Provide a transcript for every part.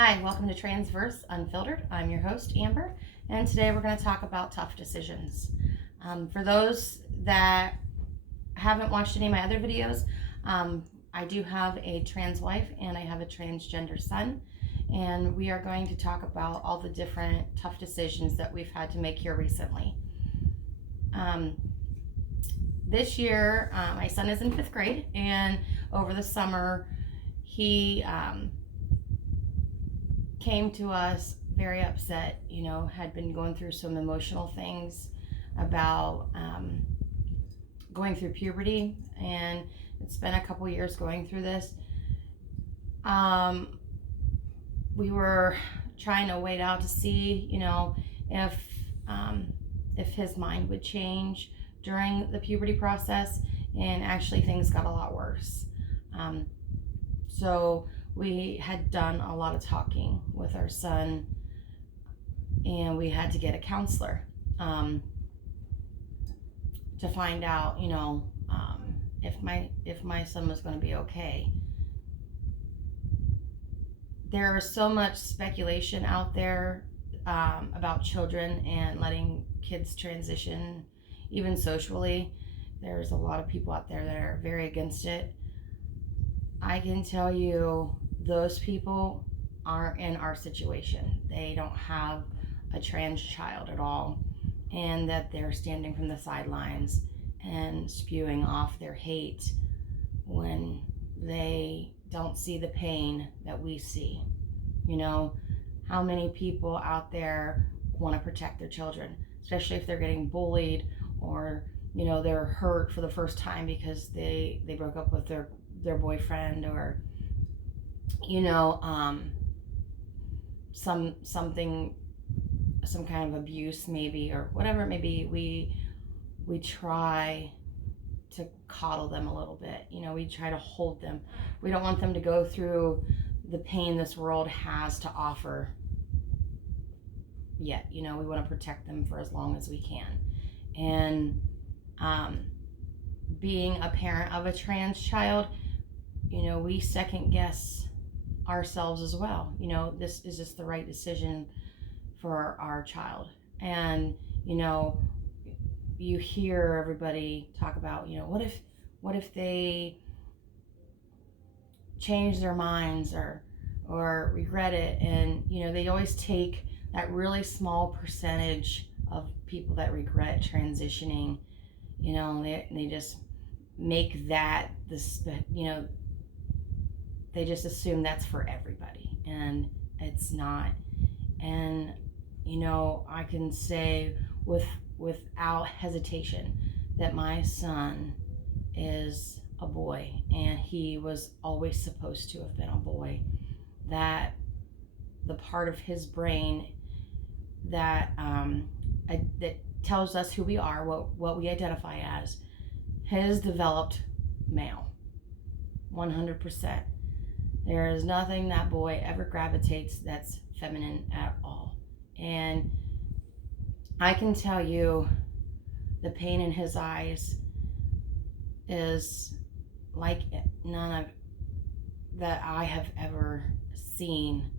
Hi, welcome to Transverse Unfiltered. I'm your host, Amber, and today we're going to talk about tough decisions. For those that haven't watched any of my other videos, I do have a trans wife and I have a transgender son, and we are going to talk about all the different tough decisions that we've had to make here recently. This year, my son is in 5th grade, and over the summer, he came to us very upset, had been going through some emotional things about going through puberty, and it's been a couple years going through this. We were trying to wait out to see, if his mind would change during the puberty process, and actually things got a lot worse. So we had done a lot of talking with our son, and we had to get a counselor to find out, if my son was going to be okay. There is so much speculation out there about children and letting kids transition, even socially. There's a lot of people out there that are very against it. I can tell you those people aren't in our situation. They don't have a trans child at all, and that they're standing from the sidelines and spewing off their hate when they don't see the pain that we see. How many people out there want to protect their children, especially if they're getting bullied, or they're hurt for the first time because they broke up with their boyfriend, or some kind of abuse maybe, or whatever it may be. We try to coddle them a little bit. We try to hold them. We don't want them to go through the pain this world has to offer yet. We want to protect them for as long as we can. And being a parent of a trans child, we second guess ourselves as well. Is this the right decision for our child? And you hear everybody talk about, what if they change their minds or regret it? And they always take that really small percentage of people that regret transitioning. They just make that this, they just assume that's for everybody, and it's not. And I can say without hesitation that my son is a boy, and he was always supposed to have been a boy. That the part of his brain that that tells us who we are, what we identify as, has developed male, 100%. There is nothing that boy ever gravitates that's feminine at all. And I can tell you the pain in his eyes is like none of that I have ever seen.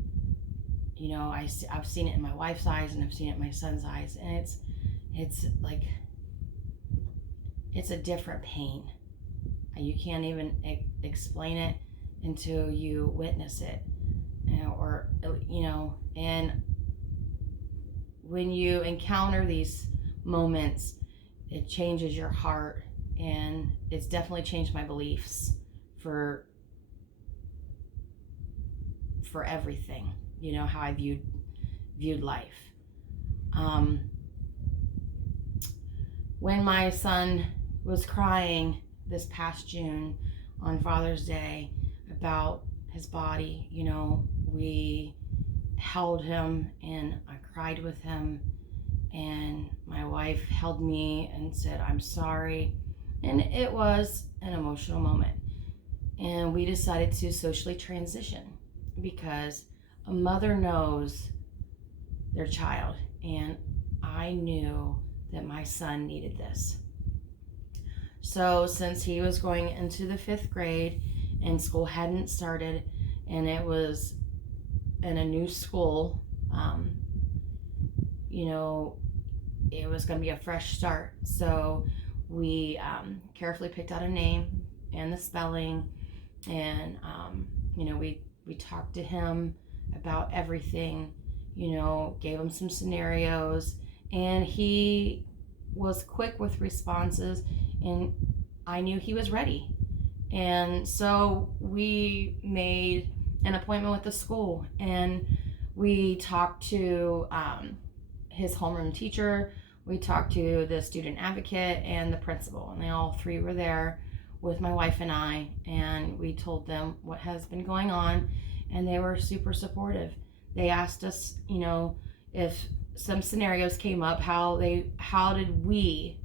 I've seen it in my wife's eyes, and I've seen it in my son's eyes, and it's like, it's a different pain. You can't even explain it until you witness it, and when you encounter these moments, it changes your heart, and it's definitely changed my beliefs for everything. How I viewed life. When my son was crying this past June on Father's Day about his body, we held him, and I cried with him, and my wife held me and said, "I'm sorry." And it was an emotional moment, and we decided to socially transition because a mother knows their child, and I knew that my son needed this. So since he was going into the 5th grade and school hadn't started, and it was in a new school. You know, it was going to be a fresh start. So we carefully picked out a name and the spelling, and we talked to him about everything. Gave him some scenarios, and he was quick with responses, and I knew he was ready. And so we made an appointment with the school, and we talked to his homeroom teacher, we talked to the student advocate, and the principal, and they all three were there with my wife and I, and we told them what has been going on, and they were super supportive. They asked us, if some scenarios came up, how did we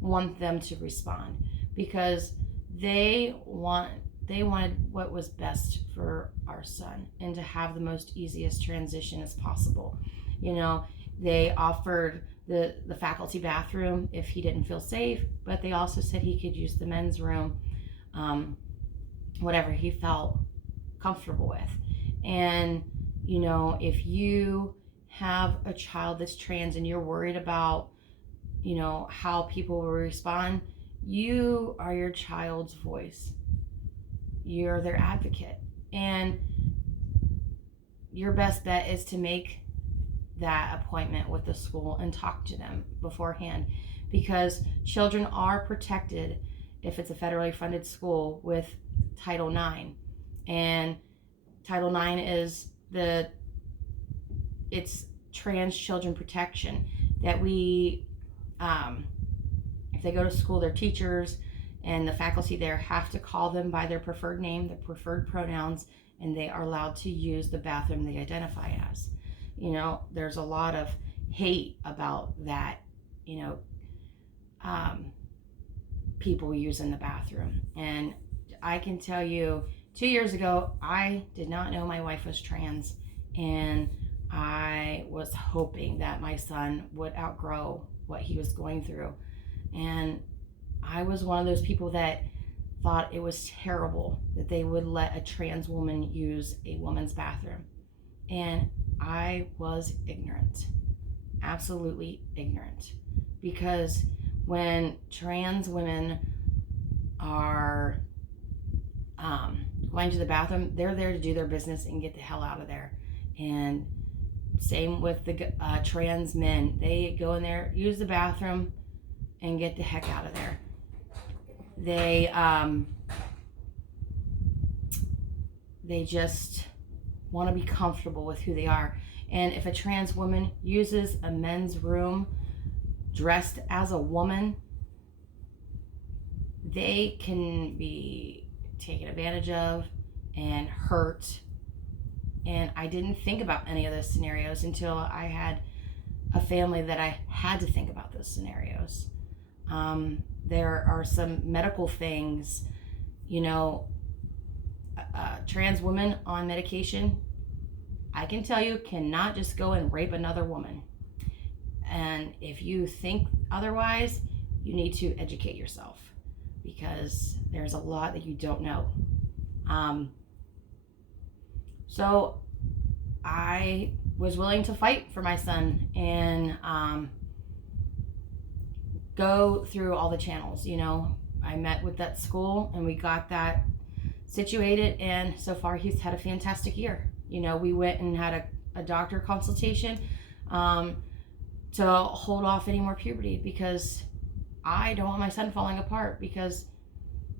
want them to respond, because they wanted what was best for our son and to have the most easiest transition as possible. They offered the faculty bathroom if he didn't feel safe, but they also said he could use the men's room, whatever he felt comfortable with. And if you have a child that's trans and you're worried about how people will respond, you are your child's voice. You're their advocate, and your best bet is to make that appointment with the school and talk to them beforehand, because children are protected if it's a federally funded school with Title IX. And Title IX is it's trans children protection, that we if they go to school, their teachers and the faculty there have to call them by their preferred name, their preferred pronouns, and they are allowed to use the bathroom they identify as. There's a lot of hate about that, people using the bathroom. And I can tell you, 2 years ago, I did not know my wife was trans, and I was hoping that my son would outgrow what he was going through. And I was one of those people that thought it was terrible that they would let a trans woman use a woman's bathroom. And I was ignorant, absolutely ignorant, because when trans women are going to the bathroom, they're there to do their business and get the hell out of there. And same with the trans men. They go in there, use the bathroom, and get the heck out of there. They just want to be comfortable with who they are. And if a trans woman uses a men's room dressed as a woman, they can be taken advantage of and hurt. And I didn't think about any of those scenarios until I had a family that I had to think about those scenarios. There are some medical things, trans women on medication, I can tell you, cannot just go and rape another woman. And if you think otherwise, you need to educate yourself, because there's a lot that you don't know. So I was willing to fight for my son and go through all the channels. I met with that school and we got that situated, and so far he's had a fantastic year. We went and had a doctor consultation to hold off any more puberty, because I don't want my son falling apart. Because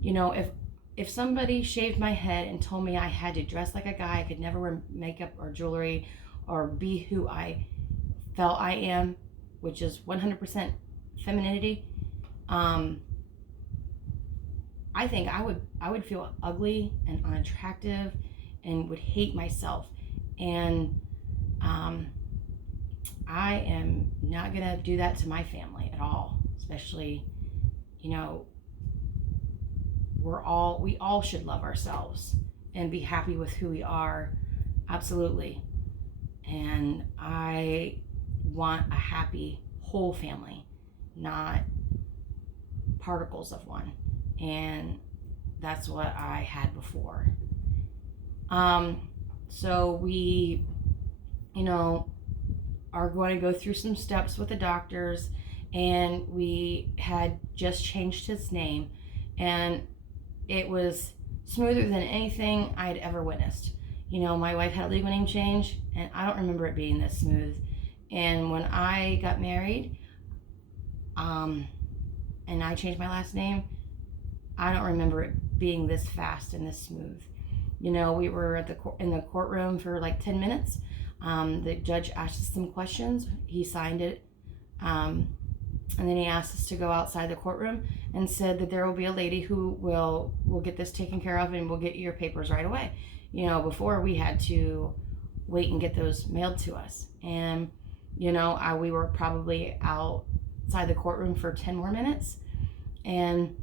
if somebody shaved my head and told me I had to dress like a guy, I could never wear makeup or jewelry or be who I felt I am, which is 100% femininity, I think I would feel ugly and unattractive and would hate myself. And I am not gonna do that to my family at all. Especially, we all should love ourselves and be happy with who we are. Absolutely. And I want a happy whole family, not particles of one. And that's what I had before. So we you know, are going to go through some steps with the doctors, and we had just changed his name, and it was smoother than anything I'd ever witnessed. You know, my wife had a legal name change, and I don't remember it being this smooth. And when I got married, and I changed my last name, I don't remember it being this fast and this smooth. You know, we were in the courtroom for like 10 minutes. The judge asked us some questions. He signed it. And then he asked us to go outside the courtroom and said that there will be a lady who will get this taken care of and will get your papers right away. You know, before we had to wait and get those mailed to us. And, you know, we were probably outside the courtroom for 10 more minutes. And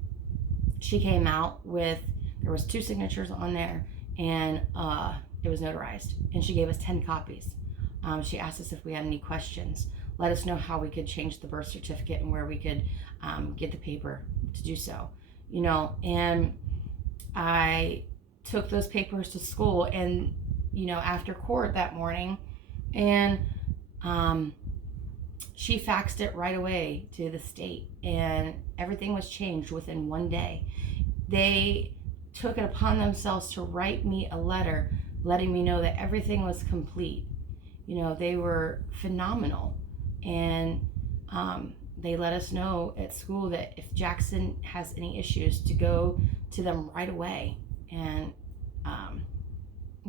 she came out with, there was 2 signatures on there, and it was notarized. And she gave us 10 copies. She asked us if we had any questions. Let us know how we could change the birth certificate and where we could get the paper to do so. You know, and I took those papers to school, and, you know, after court that morning, and she faxed it right away to the state, and everything was changed within one day. They took it upon themselves to write me a letter letting me know that everything was complete. You know, they were phenomenal. And they let us know at school that if Jackson has any issues, to go to them right away. And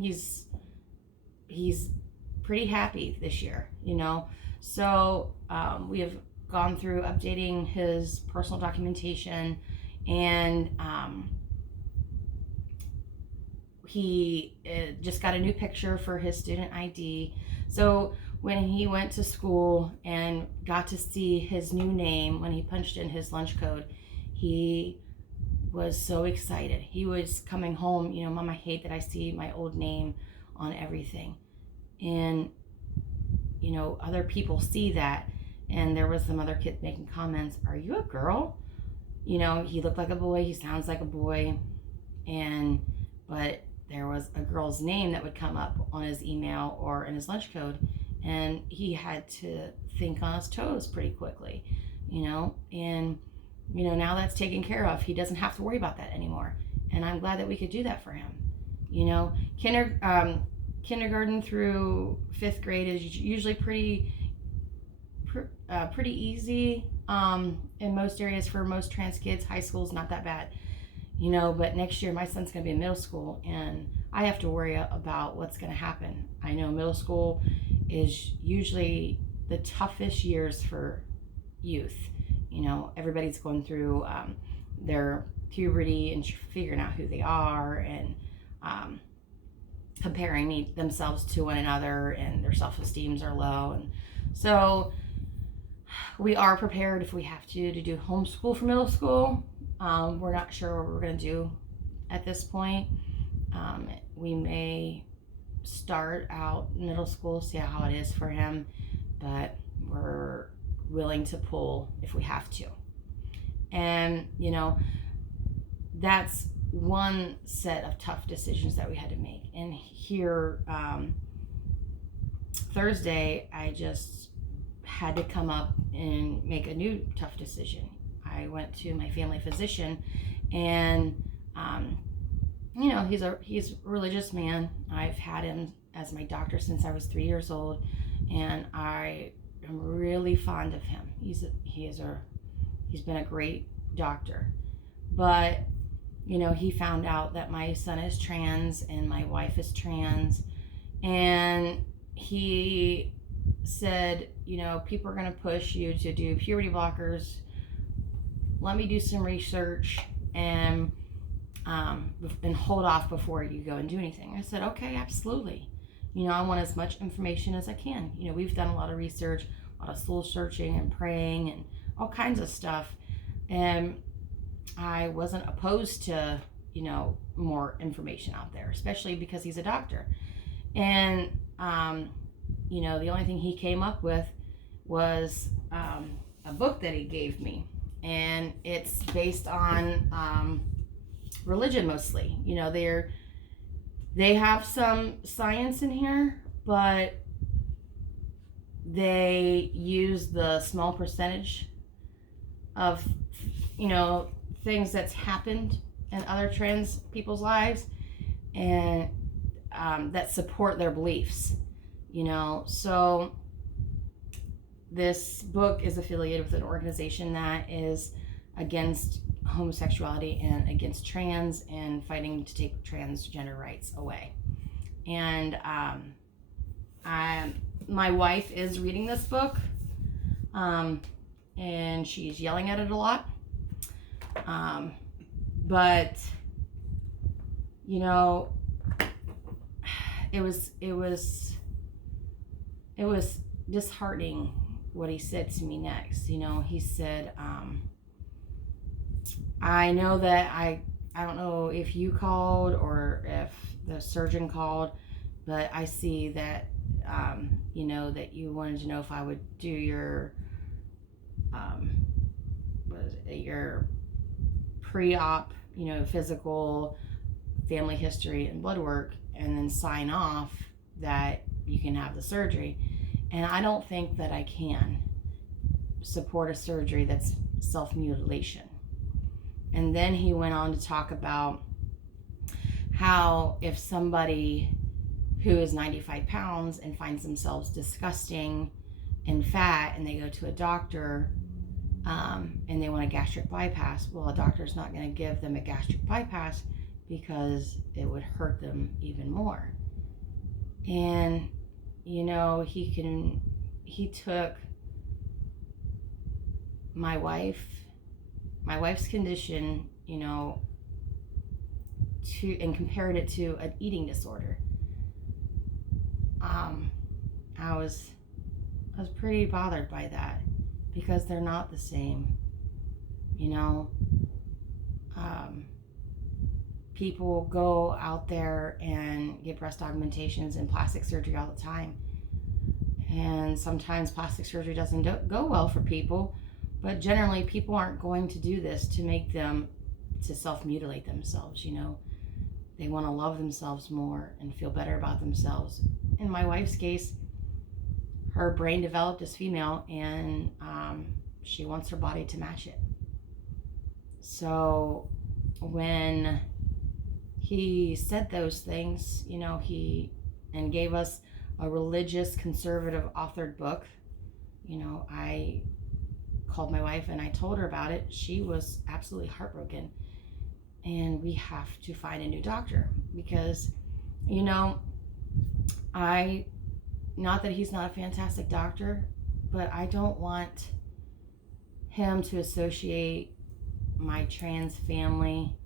he's pretty happy this year, you know. So we have gone through updating his personal documentation, and he just got a new picture for his student ID. So when he went to school and got to see his new name, when he punched in his lunch code, he was so excited. He was coming home, you know, Mom, I hate that I see my old name on everything. And, you know, other people see that. And there was some other kids making comments, are you a girl? You know, he looked like a boy, he sounds like a boy. But there was a girl's name that would come up on his email or in his lunch code. And he had to think on his toes pretty quickly, you know. And, you know, now that's taken care of. He doesn't have to worry about that anymore. And I'm glad that we could do that for him. You know, kindergarten through 5th grade is usually pretty easy in most areas for most trans kids. High school is not that bad, you know. But next year my son's going to be in middle school, and I have to worry about what's going to happen. I know middle school is usually the toughest years for youth. You know, everybody's going through their puberty and figuring out who they are, and comparing themselves to one another, and their self-esteems are low. And so we are prepared if we have to do homeschool for middle school. We're not sure what we're going to do at this point. We may start out middle school, see how it is for him, but we're willing to pull if we have to. And, you know, that's one set of tough decisions that we had to make. And here, Thursday, I just had to come up and make a new tough decision. I went to my family physician, and you know, he's a religious man. I've had him as my doctor since I was 3 years old, and I am really fond of him. He's been a great doctor. But, you know, he found out that my son is trans and my wife is trans, and he said, you know, people are going to push you to do puberty blockers. Let me do some research and hold off before you go and do anything. I said, okay, absolutely. You know, I want as much information as I can. You know, we've done a lot of research, a lot of soul searching and praying and all kinds of stuff. And I wasn't opposed to, you know, more information out there, especially because he's a doctor. And, you know, the only thing he came up with was a book that he gave me. And it's based on religion mostly. You know, they have some science in here, but they use the small percentage of, you know, things that's happened in other trans people's lives, and that support their beliefs, you know. So this book is affiliated with an organization that is against homosexuality and against trans and fighting to take transgender rights away. And my wife is reading this book, and she's yelling at it a lot. But you know, it was disheartening what he said to me next. You know, he said, I know that I don't know if you called or if the surgeon called, but I see that you know, that you wanted to know if I would do your your pre-op, you know, physical, family history, and blood work, and then sign off that you can have the surgery. And I don't think that I can support a surgery that's self-mutilation. And then he went on to talk about how if somebody who is 95 pounds and finds themselves disgusting and fat and they go to a doctor and they want a gastric bypass, well, a doctor's not going to give them a gastric bypass because it would hurt them even more. And you know, he took my wife's condition, you know, and compared it to an eating disorder. I was pretty bothered by that, because they're not the same, you know. People go out there and get breast augmentations and plastic surgery all the time, and sometimes plastic surgery doesn't go well for people, but generally people aren't going to do this to make them to self-mutilate themselves, you know. They want to love themselves more and feel better about themselves. In my wife's case, her brain developed as female, and she wants her body to match it. So when he said those things, you know, and gave us a religious, conservative authored book, you know, I called my wife and I told her about it. She was absolutely heartbroken. And we have to find a new doctor, because, you know, not that he's not a fantastic doctor, but I don't want him to associate my trans family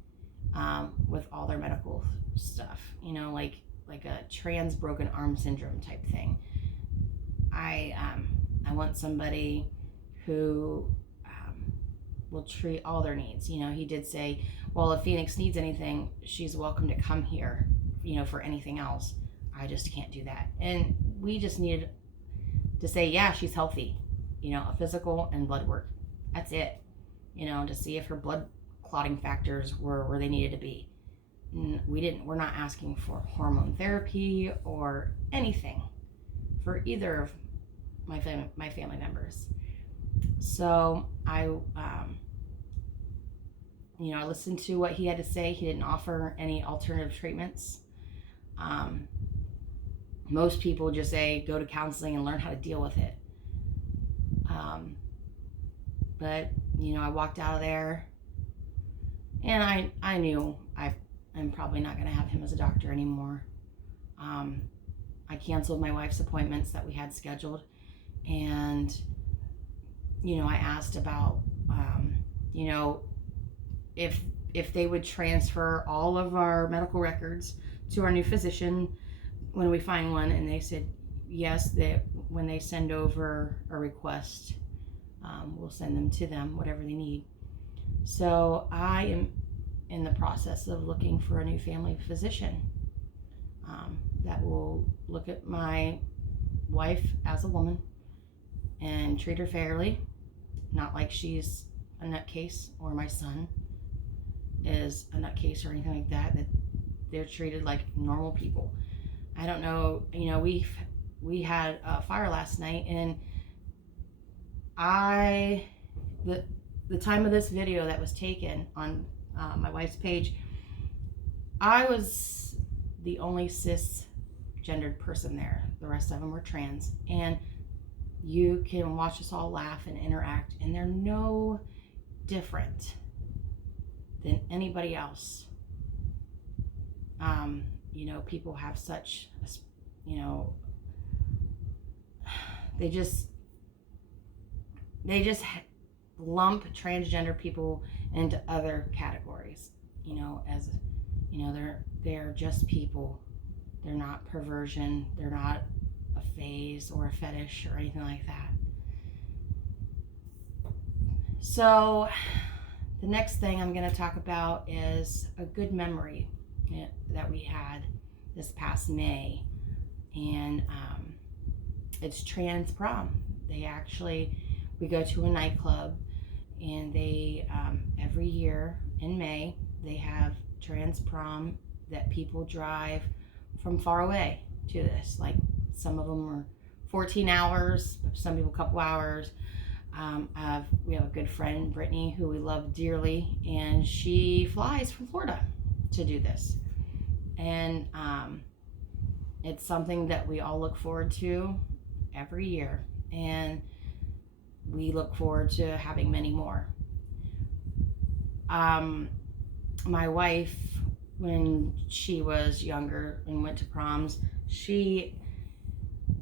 with all their medical stuff, you know, like a trans broken arm syndrome type thing. I want somebody who will treat all their needs. You know, he did say, well, if Phoenix needs anything, she's welcome to come here, you know, for anything else. I just can't do that. And we just needed to say, yeah, she's healthy, you know, a physical and blood work. That's it, you know, to see if her blood clotting factors were where they needed to be. We're not asking for hormone therapy or anything for either of my family members. So I listened to what he had to say. He didn't offer any alternative treatments. Most people just say go to counseling and learn how to deal with it. But you know, I walked out of there, and I knew I'm probably not going to have him as a doctor anymore. I canceled my wife's appointments that we had scheduled, and you know, I asked about you know, if they would transfer all of our medical records to our new physician when we find one, and they said yes, that when they send over a request, we'll send them to them, whatever they need. So I am in the process of looking for a new family physician that will look at my wife as a woman and treat her fairly, not like she's a nutcase, or my son is a nutcase or anything like that, that they're treated like normal people. I don't know, you know, we had a fire last night, and the time of this video that was taken on my wife's page, I was the only cisgendered person there. The rest of them were trans, and you can watch us all laugh and interact, and they're no different than anybody else. People have such, they just lump transgender people into other categories, as they're just people. They're not perversion, they're not a phase or a fetish or anything like that. So the next thing I'm going to talk about is a good memory that we had this past May, and it's trans prom. We go to a nightclub, and they every year in May they have trans prom that people drive from far away to this. Like, some of them are 14 hours, some people a couple hours. We have a good friend, Brittany, who we love dearly, and she flies from Florida to do this. And it's something that we all look forward to every year, and we look forward to having many more. My wife, when she was younger and went to proms, she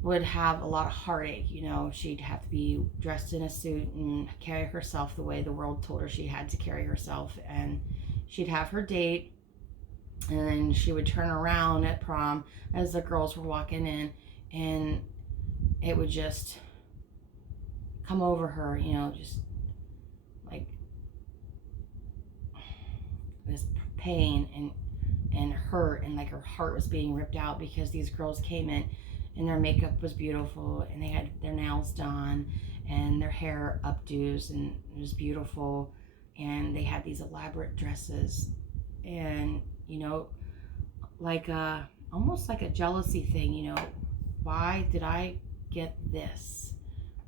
would have a lot of heartache. She'd have to be dressed in a suit and carry herself the way the world told her she had to carry herself, and she'd have her date, and then she would turn around at prom as the girls were walking in, and it would just come over her, just like this pain and hurt, and like her heart was being ripped out because these girls came in and their makeup was beautiful, and they had their nails done and their hair updos, and it was beautiful, and they had these elaborate dresses, and like almost like a jealousy thing. Why did I get this?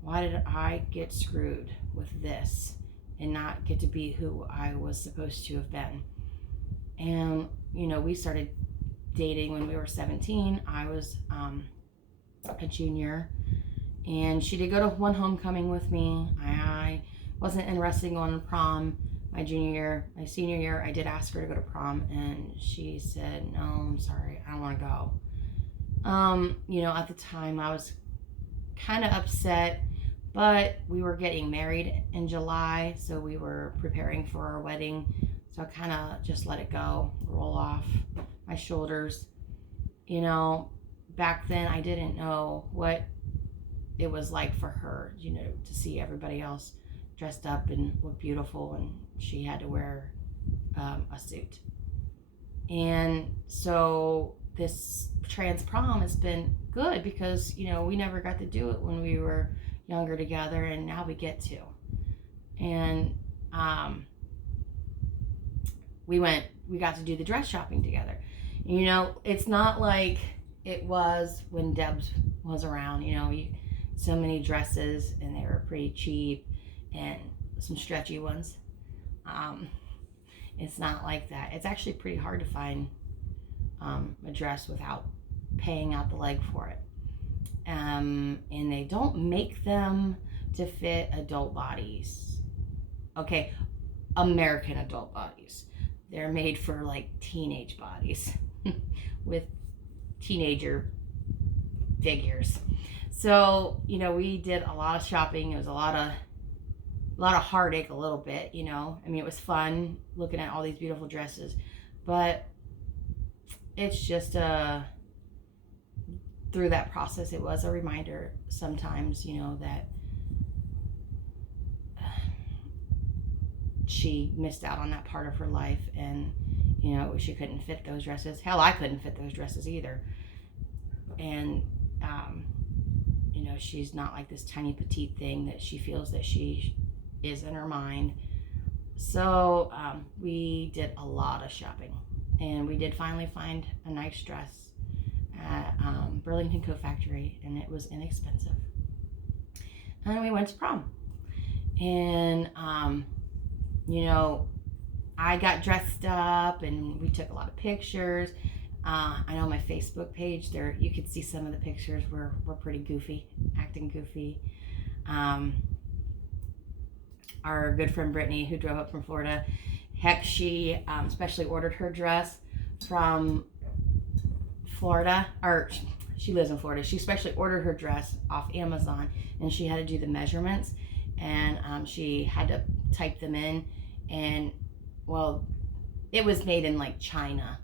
Why did I get screwed with this and not get to be who I was supposed to have been? And we started dating when we were 17. I was a junior, and she did go to one homecoming with me. I wasn't interested in going to prom my junior year. My senior year, I did ask her to go to prom, and she said, "No, I'm sorry, I don't want to go." At the time I was kind of upset, but we were getting married in July, so we were preparing for our wedding. So I kind of just let it go, roll off my shoulders. Back then I didn't know what it was like for her, to see everybody else dressed up and look beautiful, and she had to wear a suit. And so this trans prom has been good because, we never got to do it when we were younger together, and now we get to. And we got to do the dress shopping together. It's not like it was when Debs was around. So many dresses, and they were pretty cheap, and some stretchy ones. It's not like that. It's actually pretty hard to find a dress without paying out the leg for it. And they don't make them to fit adult bodies. Okay, American adult bodies. They're made for like teenage bodies with teenager figures. So, we did a lot of shopping. It was a lot of heartache, a little bit, it was fun looking at all these beautiful dresses, but it's just through that process, it was a reminder sometimes, that she missed out on that part of her life, and she couldn't fit those dresses. Hell, I couldn't fit those dresses either. And she's not like this tiny petite thing that she feels that she is in her mind. So we did a lot of shopping, and we did finally find a nice dress, at Burlington Coat Factory, and it was inexpensive. And then we went to prom. And, I got dressed up and we took a lot of pictures. I know my Facebook page there, you could see some of the pictures were pretty goofy, acting goofy. Our good friend Brittany, who drove up from Florida, heck, she specially ordered her dress from Florida, or she lives in Florida. She specially ordered her dress off Amazon, and she had to do the measurements, and she had to type them in, and well, it was made in like China,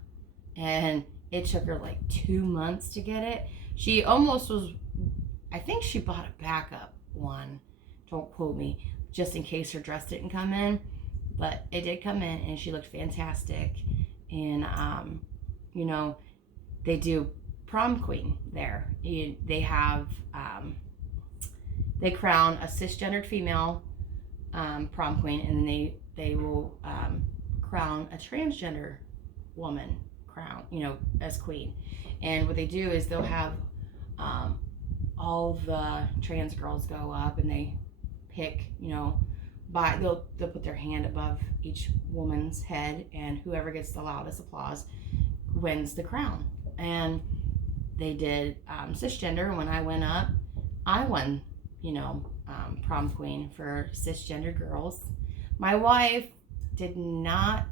and it took her like 2 months to get it. She almost was, I think she bought a backup one, don't quote me, just in case her dress didn't come in, but it did come in, and she looked fantastic. And they do prom queen there. They have they crown a cisgendered female prom queen, and then they will crown a transgender woman as queen. And what they do is they'll have all the trans girls go up, and they pick, they'll put their hand above each woman's head, and whoever gets the loudest applause wins the crown. And they did cisgender, and when I went up, I won, prom queen for cisgender girls. My wife did not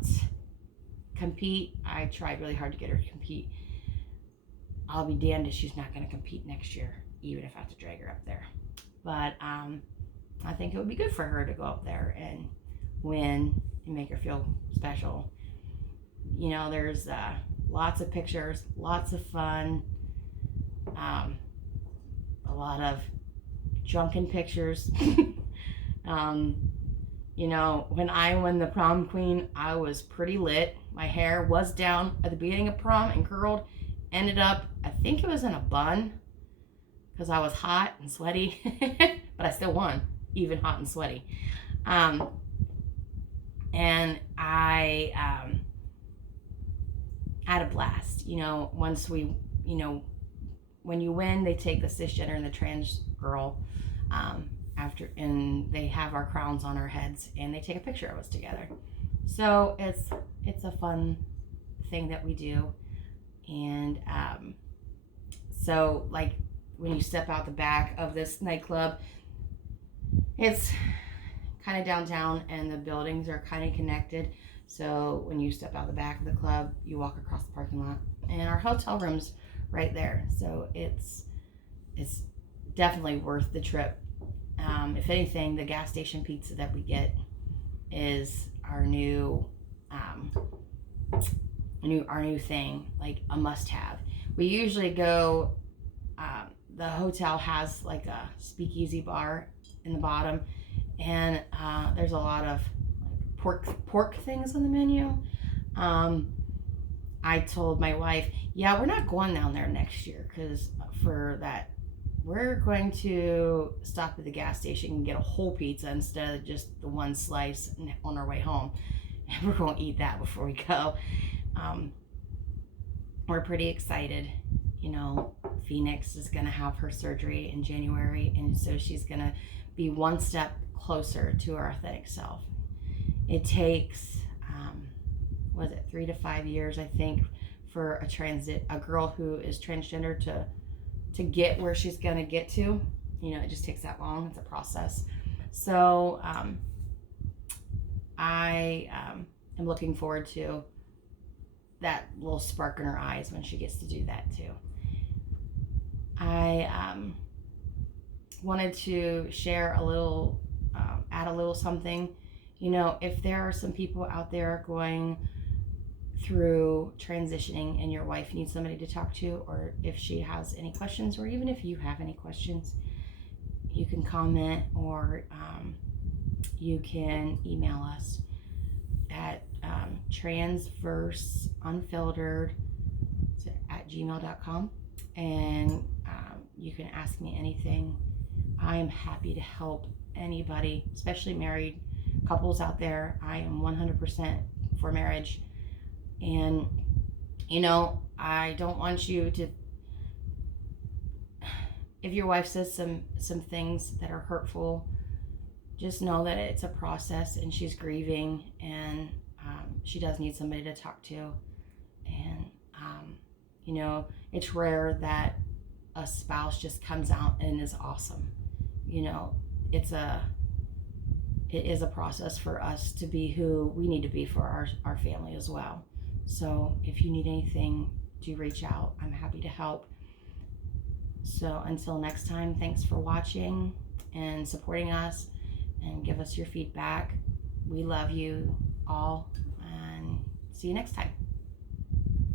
compete. I tried really hard to get her to compete. I'll be damned if she's not going to compete next year, even if I have to drag her up there. But I think it would be good for her to go up there and win and make her feel special. There's lots of pictures, lots of fun, a lot of drunken pictures. When I won the prom queen, I was pretty lit. My hair was down at the beginning of prom and curled. Ended up, I think it was in a bun, because I was hot and sweaty, but I still won, even hot and sweaty. And I had a blast. Once we, when you win, they take the cisgender and the trans girl after, and they have our crowns on our heads, and they take a picture of us together. So it's a fun thing that we do. And so like when you step out the back of this nightclub, it's kind of downtown, and the buildings are kind of connected. So when you step out the back of the club, you walk across the parking lot, and our hotel room's right there. So it's definitely worth the trip. If anything, the gas station pizza that we get is our new thing, like a must-have. We usually go. The hotel has like a speakeasy bar in the bottom, and there's a lot of pork things on the menu. I told my wife, yeah, we're not going down there next year, because for that, we're going to stop at the gas station and get a whole pizza instead of just the one slice on our way home. And we're going to eat that before we go. We're pretty excited. Phoenix is going to have her surgery in January, and so she's going to be one step closer to her authentic self. It takes, 3 to 5 years, I think, for a girl who is transgender to get where she's going to get to. It just takes that long. It's a process. So I am looking forward to that little spark in her eyes when she gets to do that too. I wanted to share a little, add a little something. If there are some people out there going through transitioning and your wife needs somebody to talk to, or if she has any questions, or even if you have any questions, you can comment, or you can email us at transverseunfiltered@gmail.com, and you can ask me anything. I am happy to help anybody, especially married couples out there. I am 100% for marriage. And I don't want you to if your wife says some things that are hurtful, just know that it's a process and she's grieving, and she does need somebody to talk to. And you know, it's rare that a spouse just comes out and is awesome. You know, it is a process for us to be who we need to be for our family as well. So if you need anything, do reach out. I'm happy to help. So until next time, thanks for watching and supporting us, and give us your feedback. We love you all, and see you next time.